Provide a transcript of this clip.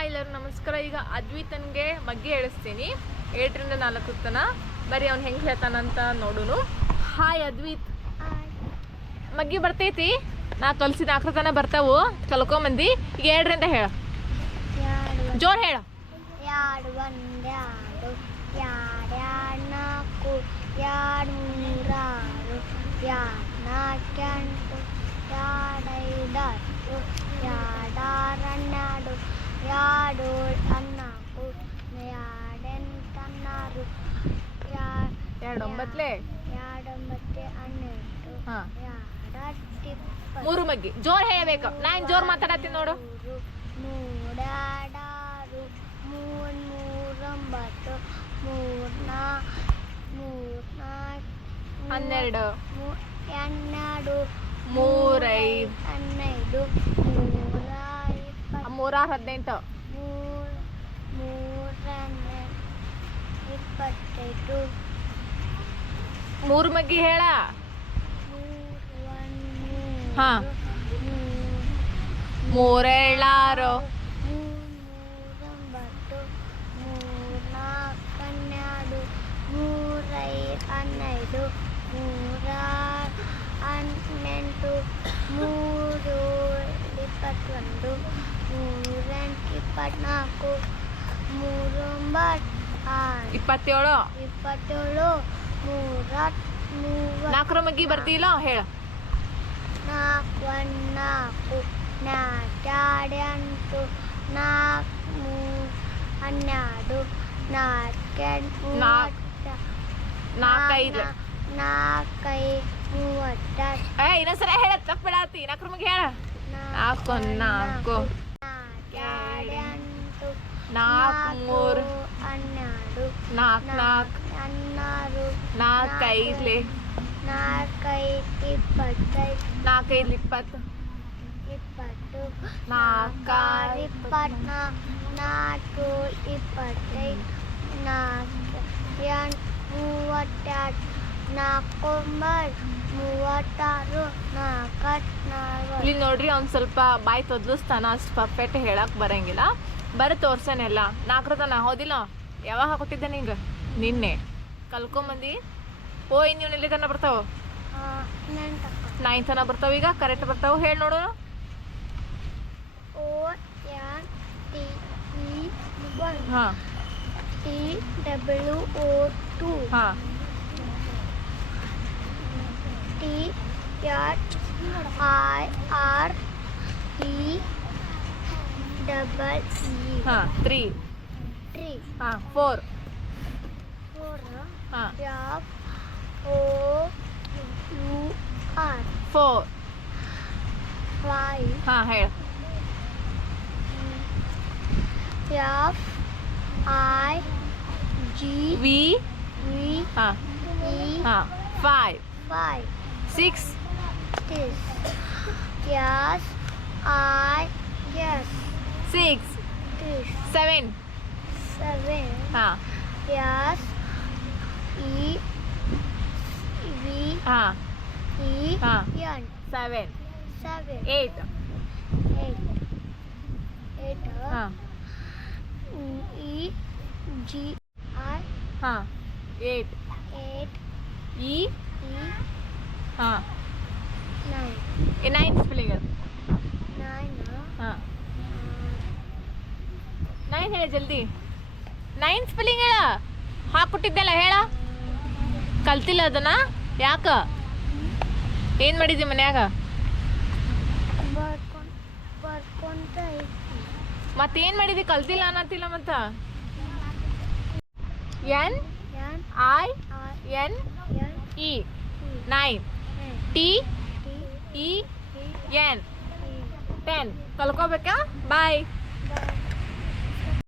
Hi ಎಲ್ಲರೂ ನಮಸ್ಕಾರ. ಈಗ ಅದ್ವಿತನ್ಗೆ ಮಗ್ಗಿ ಹೇಳಿಸ್ತೀನಿ ಏಳರಿಂದ ನಾಲ್ಕು ತನ. ಬರೀ ಅವ್ನು ಹೆಂಗೆ ಹೇಳ್ತಾನಂತ ನೋಡುನು. ಹಾಯ್ ಅದ್ವಿತ್. ಮಗ್ಗಿ ಬರ್ತೈತಿ? ನಾ ಕಲ್ಸಿ ನಾಲ್ಕರ ತನ ಬರ್ತಾವು. ಕಲ್ಕೊಂಬಂದಿ. ಈಗ ಏಳರಿಂದ ಹೇಳ. ಜೋರ್ ಹೇಳ. ಎರಡು ಒಂದೆರಡು ಎರಡೆರಡು ನಾಲ್ಕು ಎರಡು ಮೂರಾರು ಎರಡು ನಾಲ್ಕು ಎಂಟು ಎರಡು ಐದು ಹತ್ತು ಎರಡು ಆರು ಹನ್ನೆರಡು ಎರಡು ಏಳು ಹದಿನಾಲ್ಕು ಎರಡು ಎಂಟು ಹನ್ನೆರಡು ಎರಡು ಎರಡು ಒಂಬತ್ಲೆ ಎರಡು ಒಂಬತ್ತು ಹನ್ನೆರಡು ಹಾ. ಇಪ್ಪತ್ತು ಮೂರು ಮಗ್ಗಿ. ಜೋರ್ ಹೇಳಬೇಕು. ನಾನು ಜೋರ್ ಮಾತಾಡತ್ತೀನಿ ನೋಡು. ಮೂರೆರಡಾರು ಮೂರ್ ಮೂರೊಂಬತ್ತು ಮೂರ್ನಾ ಮೂರ್ನಾಲ್ಕು ಹನ್ನೆರಡು. ಹನ್ನೆರಡು ಮೂರೈದು ಹನ್ನೆರಡು ಮೂರ. ಮೂರಾರು ಹದಿನೆಂಟು. ಮೂರ್ ಮಗ್ಗಿ ಹೇಳ. ಹಾ. ಮೂರ್ ಮೂರೇಳಾರು ಮೂರೊಂಬತ್ತು ಮೂರ್ನಾಲ್ಕು ಹನ್ನೆರಡು ಮೂರೈದು ಹನ್ನೆರಡು ಮೂರ ಹನ್ನೆಂಟು ಮೂರು ಇಪ್ಪತ್ತೊಂದು ಮೂರೆಂಟು ಇಪ್ಪತ್ನಾಲ್ಕು ಮೂರೊಂಬತ್ತು ಆರು ಇಪ್ಪತ್ತೇಳು. ಇಪ್ಪತ್ತೇಳು ಮೂರ ಮೂವತ್ತು ನಾಲ್ಕರ ಮಗ್ಗಿ ಬರ್ತಿಲ್ಲ ಹೇಳ. ನಾಲ್ಕು ಒಂದು ನಾಲ್ಕು ನಾಲ್ಕು ಎರಡು ಎಂಟು ನಾಲ್ಕು ಮೂರು ಹನ್ನೆರಡು ನಾಲ್ಕು ಎಂಟು ನಾಲ್ಕು. ಮೂವತ್ತ ನಾಲ್ಕೈದು ನಾಲ್ಕೈದು ಮೂವತ್ತ ಏ ಇನ್ನೊಂದ್ಸಲ ಹೇಳ ತಪ್ಪಿಡಾತಿ. ನಾಲ್ಕರ ಮಗ್ಗಿ ಹೇಳ. ನಾಲ್ಕು ಒಂದು ನಾಲ್ಕು. ಎರಡು ಎಂಟು ನಾಲ್ಕು ಮೂರು ಹನ್ನೆರಡು ನಾಲ್ಕು ನಾಲ್ಕು ಹನ್ನೆರಡು ನಾಲ್ಕೈದ್ಲಿ ನಾಲ್ಕೈದು ಇಪ್ಪತ್ತೈದು ನಾಲ್ಕೈದು ಇಪ್ಪತ್ತು ಇಪ್ಪತ್ತು ನಾಲ್ಕಾರು ಇಪ್ಪತ್ನಾಲ್ಕು ನಾಲ್ಕು ಇಪ್ಪತ್ತೈದು ನಾಲ್ಕು ಎಂಟು ಮೂವತ್ತೆರಡು ನಾಲ್ಕೊಂಬತ್ತು ಮೂವತ್ತಾರು ನಾಲ್ಕು ಇಲ್ಲಿ ನೋಡ್ರಿ ಅವ್ನು ಸ್ವಲ್ಪ ಬಾಯಿ ತೊದ್ಲಿಸ್ತಾನ ಅಷ್ಟು ಪರ್ಫೆಕ್ಟ್ ಹೇಳಕ್ಕೆ ಬರಂಗಿಲ್ಲ. ಬರೀ ತೋರ್ಸನೆಲ್ಲ ನಾಲ್ಕರ ತನ ಹೌದಿಲ್ಲ? ಯಾವಾಗ ಹಾಕೊಟ್ಟಿದ್ದೆ ನಿಂಗೆ? ನಿನ್ನೆ. ಕಲ್ಕೊಂಬಂದಿ? ಓ ಇನ್ನು ನೀವು ಎಲ್ಲಿದ್ದಾನ ತನ ಬರ್ತಾವ? ನೈನ್ ತನ ಬರ್ತಾವ ಈಗ? ಕರೆಕ್ಟ್ ಬರ್ತಾವ? ಹೇಳಿ ನೋಡು O N T E one. ಹಾಂ. T W O two. ಹಾಂ. T R ಡಬಲ್ ಇ ಹಾಂ ತ್ರೀ ಟ್ರೀ ಹಾಂ ಫೋರ್ ಫೋರ್ ಹಾಂ F O U R four five ಹಾಂ ಹೇಳ F I G V V ಹಾಂ ಇ ಹಾಂ five five six this yes I yes Six, seven, seven. seven. Seven. Ah. Yes. E. V. Ah. E. Ah. Yan. Seven. Seven. Eight. Eight. Eight. Ah. E. G. I. Ah. Eight. Eight. E. E. Ah. Nine. A nine spelling. ಹೇಳ ಜಲ್ದಿ. Nine spelling ಹೇಳ. ಹಾಕ್ಬಿಟ್ಟಿದ್ದೆಲ್ಲ ಹೇಳ. ಕಲ್ತಿಲ್ಲ ಅದನ್ನ? ಯಾಕ? ಏನು ಮಾಡಿದ್ದಿ ಮನ್ಯಾಗ? ಏನ್ ಮಾಡಿದಿ ಕಲ್ತಿಲ್ಲ ಅನ್ನತಿಲ್ಲ ಮತ್ತ. N I N E nine T E N ten ಕಲ್ಕೋಬೇಕಾ? Bye